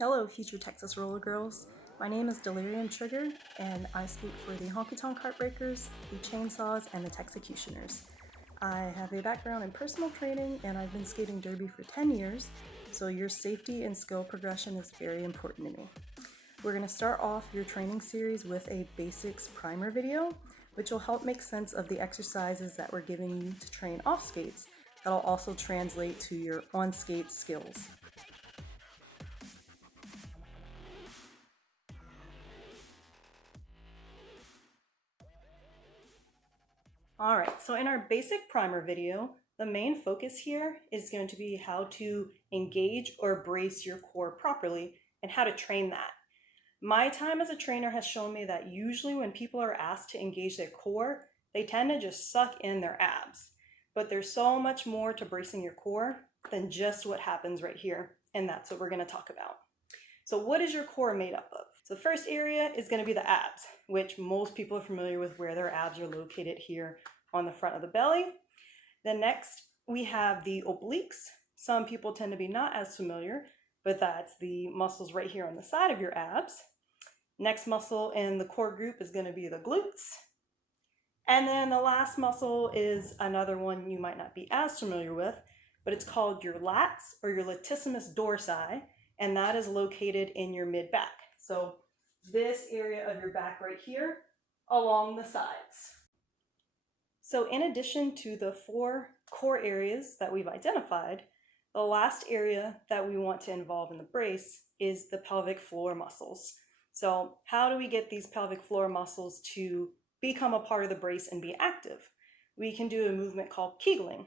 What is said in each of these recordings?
Hello, future Texas roller girls. My name is Delirium Trigger, and I skate for the Honky Tonk Heartbreakers, the Chainsaws, and the Texecutioners. I have a background in personal training, and I've been skating derby for 10 years, so your safety and skill progression is very important to me. We're going to start off your training series with a basics primer video, which will help make sense of the exercises that we're giving you to train off skates. That'll also translate to your on skate skills. Alright, so in our basic primer video, the main focus here is going to be how to engage or brace your core properly and how to train that. My time as a trainer has shown me that usually when people are asked to engage their core, they tend to just suck in their abs. But there's so much more to bracing your core than just what happens right here, and that's what we're going to talk about. So what is your core made up of? So the first area is going to be the abs, which most people are familiar with where their abs are located here on the front of the belly. Then next we have the obliques. Some people tend to be not as familiar, but that's the muscles right here on the side of your abs. Next muscle in the core group is going to be the glutes. And then the last muscle is another one you might not be as familiar with, but it's called your lats or your latissimus dorsi, and that is located in your mid-back. So this area of your back right here along the sides. So in addition to the 4 core areas that we've identified, the last area that we want to involve in the brace is the pelvic floor muscles. So how do we get these pelvic floor muscles to become a part of the brace and be active? We can do a movement called Kegeling.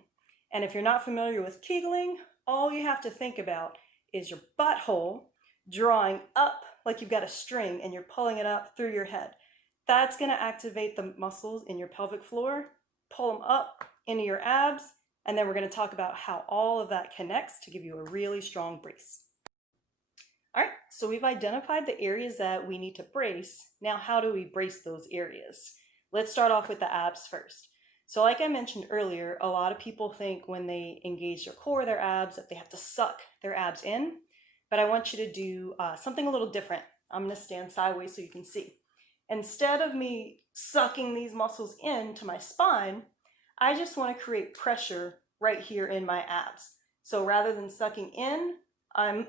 And if you're not familiar with Kegeling, all you have to think about is your butthole drawing up like you've got a string and you're pulling it up through your head. That's going to activate the muscles in your pelvic floor, pull them up into your abs, and then we're going to talk about how all of that connects to give you a really strong brace. All right, so we've identified the areas that we need to brace. Now, how do we brace those areas? Let's start off with the abs first. So like I mentioned earlier, a lot of people think when they engage their core, their abs, that they have to suck their abs in. But I want you to do something a little different. I'm going to stand sideways so you can see. Instead of me sucking these muscles into my spine, I just want to create pressure right here in my abs. So rather than sucking in, I'm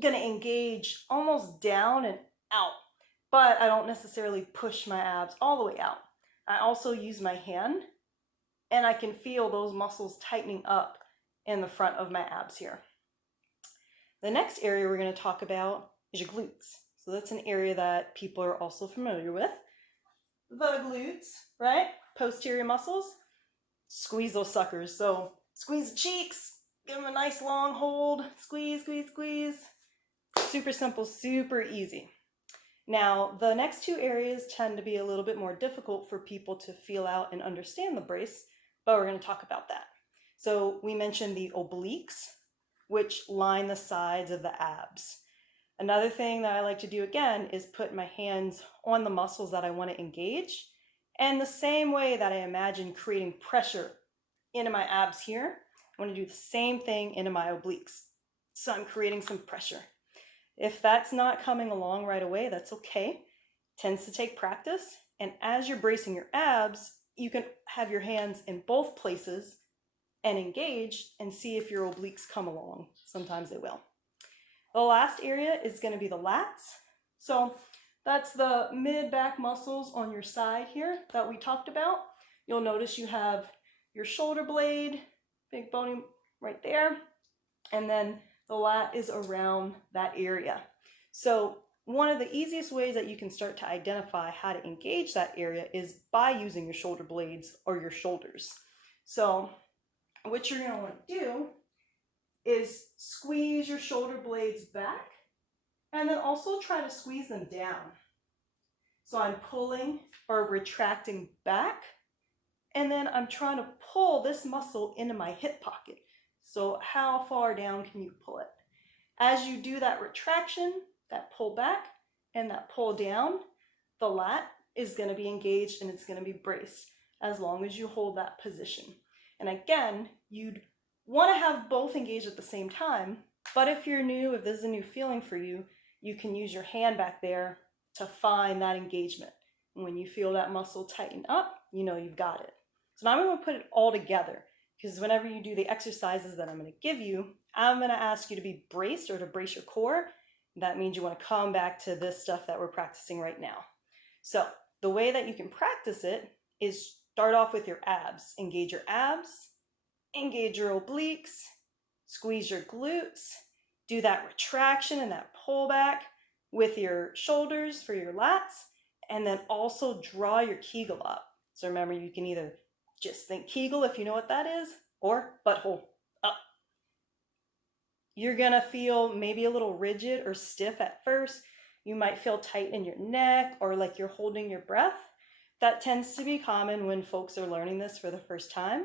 going to engage almost down and out, but I don't necessarily push my abs all the way out. I also use my hand, and I can feel those muscles tightening up in the front of my abs here. The next area we're going to talk about is your glutes. So that's an area that people are also familiar with. The glutes, right? Posterior muscles. Squeeze those suckers. So squeeze the cheeks, give them a nice long hold, squeeze, squeeze, squeeze. Super simple, super easy. Now, the next 2 areas tend to be a little bit more difficult for people to feel out and understand the brace, but we're going to talk about that. So we mentioned the obliques, which line the sides of the abs. Another thing that I like to do again is put my hands on the muscles that I want to engage. And the same way that I imagine creating pressure into my abs here, I want to do the same thing into my obliques. So I'm creating some pressure. If that's not coming along right away, that's okay. It tends to take practice. And as you're bracing your abs, you can have your hands in both places and engage and see if your obliques come along. Sometimes they will. The last area is going to be the lats. So that's the mid-back muscles on your side here that we talked about. You'll notice you have your shoulder blade, big bony right there, and then the lat is around that area. So one of the easiest ways that you can start to identify how to engage that area is by using your shoulder blades or your shoulders. So what you're going to want to do is squeeze your shoulder blades back and then also try to squeeze them down. So I'm pulling or retracting back, and then I'm trying to pull this muscle into my hip pocket. So how far down can you pull it? As you do that retraction, that pull back and that pull down, the lat is going to be engaged and it's going to be braced as long as you hold that position. And again, you'd want to have both engaged at the same time, But if you're new, if this is a new feeling for you, you can use your hand back there to find that engagement. And when you feel that muscle tighten up, you know you've got it. So now I'm going to put it all together, because whenever you do the exercises that I'm going to give you, I'm going to ask you to be braced or to brace your core. That means you want to come back to this stuff that we're practicing right now. So the way that you can practice it is start off with your abs. Engage your abs, engage your obliques, squeeze your glutes, do that retraction and that pullback with your shoulders for your lats, and then also draw your Kegel up. So remember, you can either just think Kegel if you know what that is, or butthole up. You're gonna feel maybe a little rigid or stiff at first. You might feel tight in your neck or like you're holding your breath. That tends to be common when folks are learning this for the first time.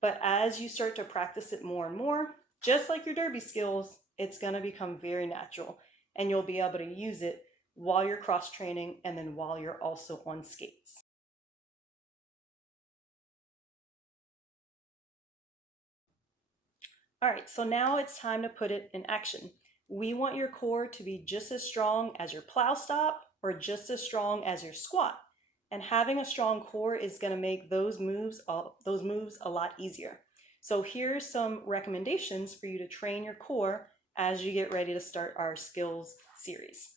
But as you start to practice it more and more, just like your derby skills, it's going to become very natural, and you'll be able to use it while you're cross training and then while you're also on skates. All right, so now it's time to put it in action. We want your core to be just as strong as your plow stop or just as strong as your squat. And having a strong core is going to make those moves a lot easier. So here's some recommendations for you to train your core as you get ready to start our skills series.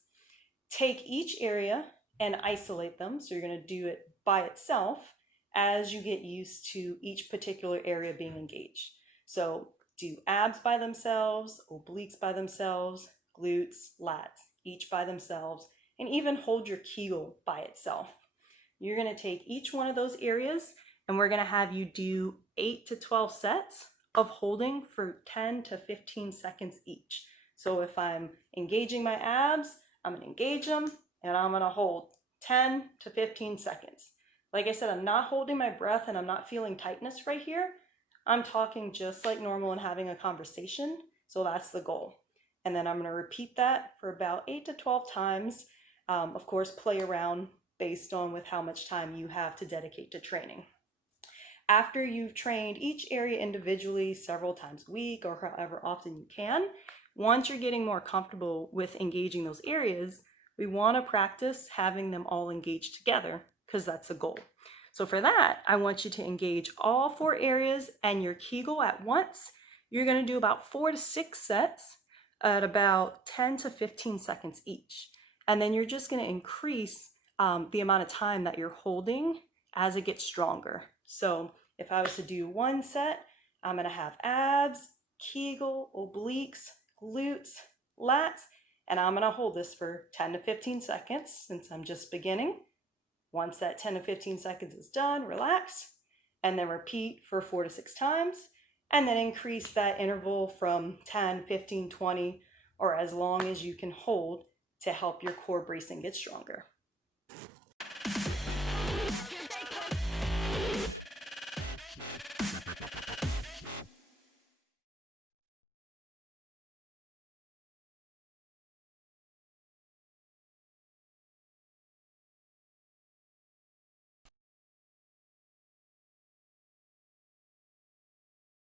Take each area and isolate them. So you're going to do it by itself as you get used to each particular area being engaged. So do abs by themselves, obliques by themselves, glutes, lats, each by themselves, and even hold your Kegel by itself. You're going to take each one of those areas and we're going to have you do 8 to 12 sets of holding for 10 to 15 seconds each. So if I'm engaging my abs, I'm going to engage them and I'm going to hold 10 to 15 seconds. Like I said, I'm not holding my breath and I'm not feeling tightness right here. I'm talking just like normal and having a conversation. So that's the goal. And then I'm going to repeat that for about 8 to 12 times. Of course, play around based on with how much time you have to dedicate to training. After you've trained each area individually several times a week or however often you can, once you're getting more comfortable with engaging those areas, we want to practice having them all engaged together, because that's the goal. So for that, I want you to engage all 4 areas and your Kegel at once. You're going to do about 4 to 6 sets at about 10 to 15 seconds each. And then you're just going to increase the amount of time that you're holding as it gets stronger. So if I was to do 1 set, I'm going to have abs, Kegel, obliques, glutes, lats, and I'm going to hold this for 10 to 15 seconds since I'm just beginning. Once that 10 to 15 seconds is done, relax, and then repeat for 4 to 6 times, and then increase that interval from 10, 15, 20, or as long as you can hold to help your core bracing get stronger.